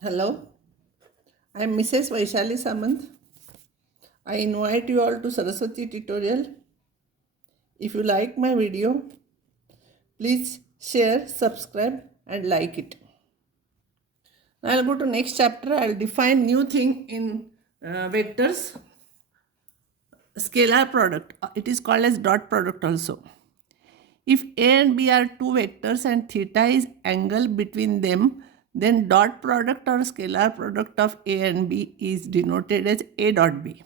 Hello, I am Mrs. Vaishali Samant. I invite you all to Saraswati tutorial. If you like my video, please share, subscribe and like it. Now I'll go to next chapter. I'll define new thing in vectors. Scalar product. It is called as dot product also. If A and B are two vectors and theta is angle between them, then dot product or scalar product of A and B is denoted as A dot B.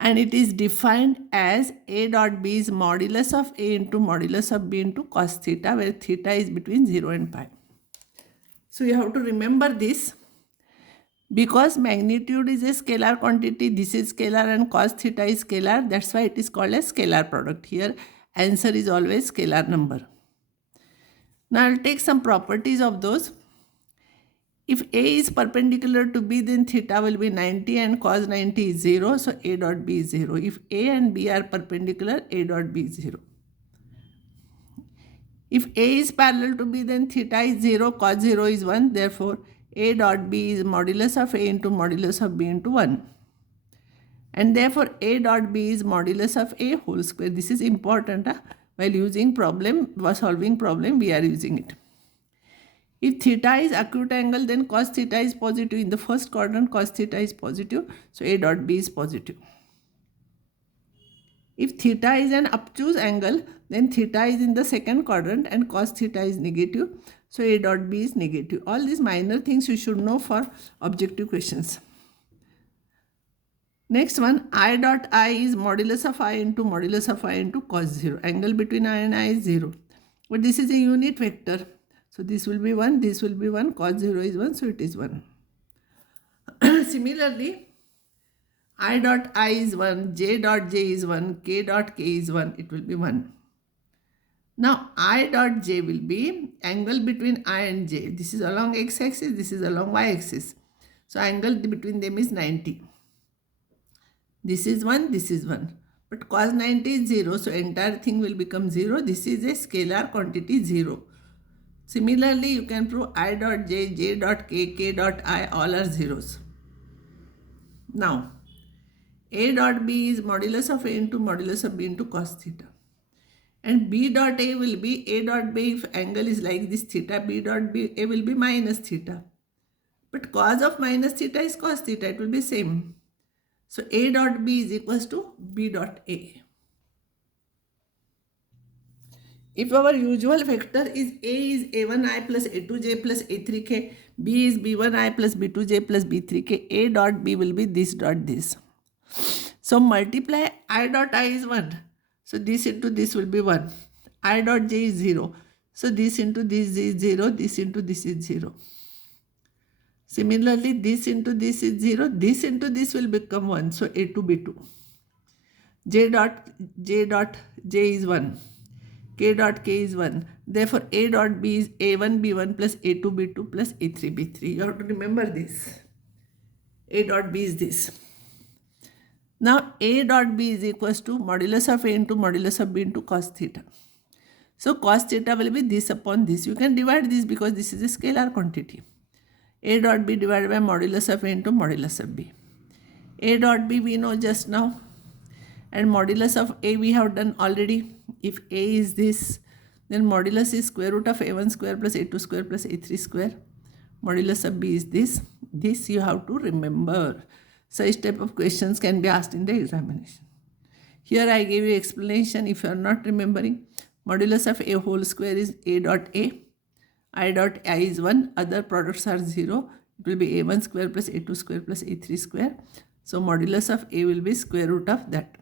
And it is defined as A dot B is modulus of A into modulus of B into cos theta, where theta is between 0 and pi. So you have to remember this. Because magnitude is a scalar quantity, this is scalar and cos theta is scalar, that's why it is called a scalar product. Here answer is always scalar number. Now I'll take some properties of those. If A is perpendicular to B, then theta will be 90 and cos 90 is 0. So A dot B is 0. If A and B are perpendicular, A dot B is 0. If A is parallel to B, then theta is 0, cos 0 is 1. Therefore, A dot B is modulus of A into modulus of B into 1. And therefore, A dot B is modulus of A whole square. This is important. While solving problem, we are using it. If theta is acute angle, then cos theta is positive. In the first quadrant, cos theta is positive. So A dot B is positive. If theta is an obtuse angle, then theta is in the second quadrant and cos theta is negative. So A dot B is negative. All these minor things you should know for objective questions. Next one, I dot I is modulus of I into cos 0. Angle between I and I is 0. But this is a unit vector. So this will be 1, this will be 1, cos 0 is 1, so it is 1. Similarly, I dot I is 1, J dot J is 1, K dot K is 1, it will be 1. Now I dot J will be angle between I and J. This is along x-axis, this is along y-axis. So angle between them is 90. This is 1, this is 1. But cos 90 is 0, so entire thing will become 0. This is a scalar quantity 0. Similarly, you can prove I dot J, J dot K, K dot I all are zeros. Now, A dot B is modulus of A into modulus of B into cos theta. And B dot A will be A dot B if angle is like this theta, B dot B A will be minus theta. But cos of minus theta is cos theta, it will be same. So A dot B is equals to B dot A. If our usual vector is A is A1I plus A2J plus A3K, B is B1I plus B2J plus B3K, A dot B will be this dot this. So multiply I dot I is 1. So this into this will be 1. I dot J is 0. So this into this is 0, this into this is 0. Similarly, this into this is 0, this into this will become 1. So A2 B2. J dot J is 1. K dot K is 1. Therefore, A dot B is A1 B1 plus A2 B2 plus A3 B3. You have to remember this. A dot B is this. Now, A dot B is equals to modulus of A into modulus of B into cos theta. So, cos theta will be this upon this. You can divide this because this is a scalar quantity. A dot B divided by modulus of A into modulus of B. A dot B we know just now. And modulus of A we have done already. If A is this, then modulus is square root of A1 square plus A2 square plus A3 square. Modulus of B is this. This you have to remember. Such type of questions can be asked in the examination. Here I gave you explanation. If you are not remembering, modulus of A whole square is A dot A. I dot I is 1. Other products are 0. It will be A1 square plus A2 square plus A3 square. So modulus of A will be square root of that.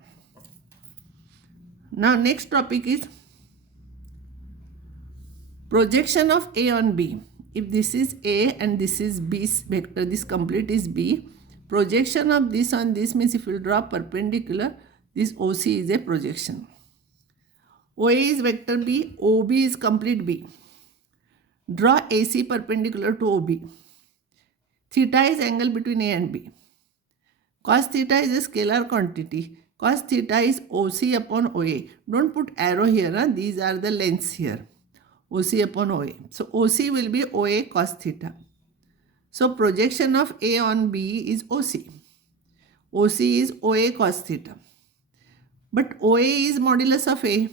Now next topic is projection of A on B. If this is A and this is B vector, this complete is B. Projection of this on this means if you draw perpendicular, this OC is a projection. OA is vector B, OB is complete B. Draw AC perpendicular to OB. Theta is angle between A and B. Cos theta is a scalar quantity. Cos theta is OC upon OA. Don't put arrow here. These are the lengths here. OC upon OA. So OC will be OA cos theta. So projection of A on B is OC. OC is OA cos theta. But OA is modulus of A.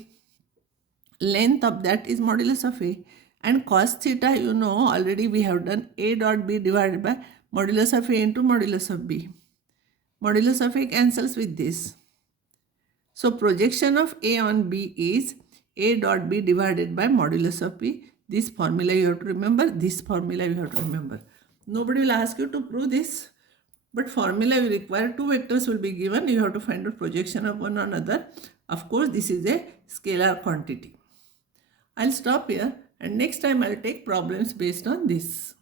Length of that is modulus of A. And cos theta, you know, already we have done A dot B divided by modulus of A into modulus of B. Modulus of A cancels with this. So projection of A on B is A dot B divided by modulus of B. This formula you have to remember. This formula you have to remember. Nobody will ask you to prove this. But formula will require two vectors will be given. You have to find out projection of one another. Of course, this is a scalar quantity. I'll stop here and next time I'll take problems based on this.